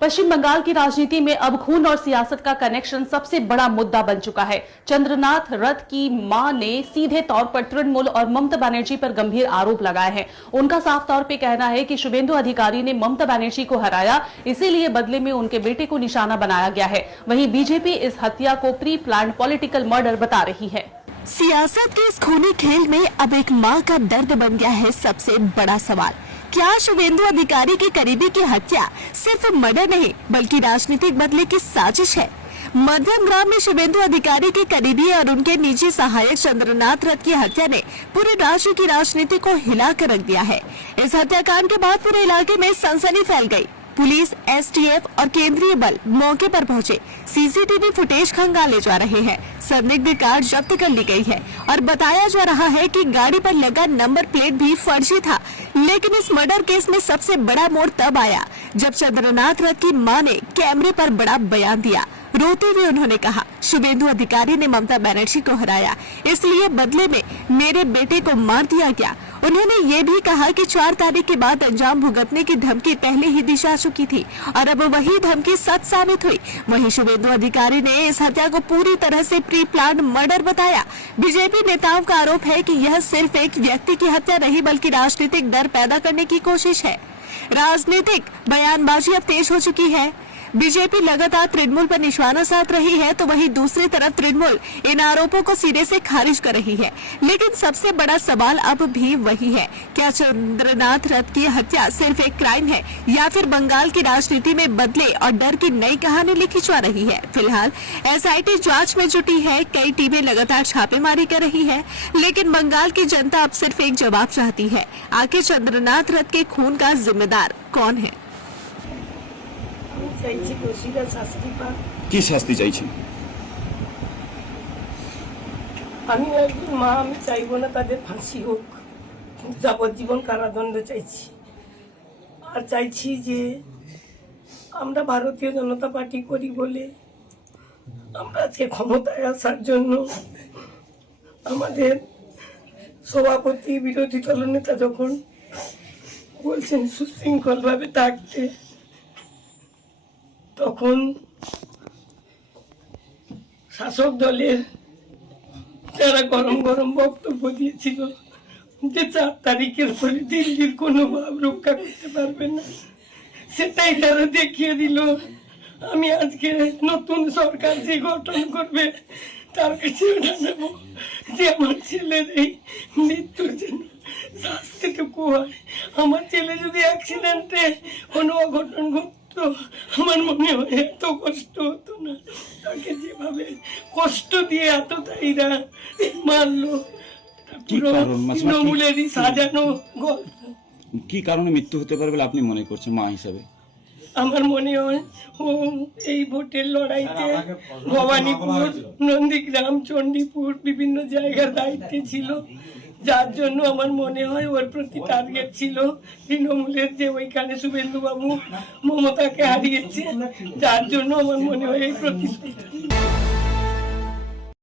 पश्चिम बंगाल की राजनीति में अब खून और सियासत का कनेक्शन सबसे बड़ा मुद्दा बन चुका है। चंद्रनाथ रथ की मां ने सीधे तौर पर तृणमूल और ममता बनर्जी पर गंभीर आरोप लगाए हैं। उनका साफ तौर पे कहना है कि शुभेंदु अधिकारी ने ममता बनर्जी को हराया, इसीलिए बदले में उनके बेटे को निशाना बनाया गया है। वहीं बीजेपी इस हत्या को प्री प्लान्ड पॉलिटिकल मर्डर बता रही है। सियासत के इस खूनी खेल में अब एक मां का दर्द बन गया है सबसे बड़ा सवाल। क्या शुभेंदु अधिकारी की करीबी की हत्या सिर्फ मर्डर नहीं बल्कि राजनीतिक बदले की साजिश है? मध्यम ग्राम में शुभेंदु अधिकारी के करीबी और उनके निजी सहायक चंद्रनाथ रथ की हत्या ने पूरे राज्य की राजनीति को हिला कर रख दिया है। इस हत्याकांड के बाद पूरे इलाके में सनसनी फैल गई। पुलिस, एसटीएफ और केंद्रीय बल मौके पर पहुंचे। सीसीटीवी फुटेज खंगाले जा रहे हैं। संदिग्ध कार जब्त कर ली गई है और बताया जा रहा है कि गाड़ी पर लगा नंबर प्लेट भी फर्जी था। लेकिन इस मर्डर केस में सबसे बड़ा मोड़ तब आया जब चंद्रनाथ रथ की मां ने कैमरे पर बड़ा बयान दिया। रोते हुए उन्होंने कहा, शुभेंदु अधिकारी ने ममता बनर्जी को हराया, इसलिए बदले में मेरे बेटे को मार दिया गया। उन्होंने ये भी कहा कि 4 तारीख के बाद अंजाम भुगतने की धमकी पहले ही दी जा चुकी थी और अब वही धमकी सच साबित हुई। वहीं शुभेंदु अधिकारी ने इस हत्या को पूरी तरह से प्री प्लान्ड मर्डर बताया। बीजेपी नेताओं का आरोप है कि यह सिर्फ एक व्यक्ति की हत्या नहीं बल्कि राजनीतिक डर पैदा करने की कोशिश है। राजनीतिक बयानबाजी अब तेज हो चुकी है। बीजेपी लगातार तृणमूल पर निशाना साध रही है, तो वहीं दूसरी तरफ तृणमूल इन आरोपों को सिरे से खारिज कर रही है। लेकिन सबसे बड़ा सवाल अब भी वही है, क्या चंद्रनाथ रथ की हत्या सिर्फ एक क्राइम है या फिर बंगाल की राजनीति में बदले और डर की नई कहानी लिखी जा रही है? फिलहाल एसआईटी जांच में जुटी है, कई टीमें लगातार छापेमारी कर रही है, लेकिन बंगाल की जनता अब सिर्फ एक जवाब चाहती है, आखिर चंद्रनाथ रथ के खून का जिम्मेदार कौन है? কি শাস্তি চাইছেন? আমি একজন মা, আমি চাইবো না তাদের ফাঁসি হোক, যাবজ্জীবন কারাদণ্ড চাইছি। আর চাইছি যে আমরা ভারতীয় জনতা পার্টি করি বলে আমরা আজকে ক্ষমতায় আসার জন্য আমাদের সভাপতি বিরোধী দলনেতা যখন বলছেন সুশৃঙ্খলভাবে থাকতে, তখন শাসক দলের যারা গরম গরম বক্তব্য দিয়েছিল যে 4 তারিখের পরে দিল্লির কোনো ভাব রক্ষা করতে পারবে না, সেটাই তারা দেখিয়ে দিল। আমি আজকে নতুন সরকার যে গঠন করবে তার কাছে ওটা নেব যে আমার ছেলের এই মৃত্যুর জন্য শাস্তিটুকু হয়। আমার ছেলে যদি অ্যাক্সিডেন্টে কোনো অঘটন ঘটতো, আমার মনে হয় এত কষ্ট হতো না। তাকে যেভাবে কষ্ট দিয়ে এতটাইরা মারলো, তৃণমূলেরই সাজানো গল্প। কি কারণে মৃত্যু হতে পারে বলে আপনি মনে করছেন মা হিসাবে? আমার মনে হয় ও এই ভোটের লড়াইতে ভবানীপুর, নন্দীগ্রাম, চণ্ডীপুর বিভিন্ন জায়গার দায়িত্বে ছিল, যার জন্য আমার মনে হয় ওর প্রতি টার্গেট ছিল তৃণমূলের, যে ওইখানে শুভেন্দু বাবু মমতাকে হারিয়েছে, যার জন্য আমার মনে হয় এই প্রতিশ্রুতি।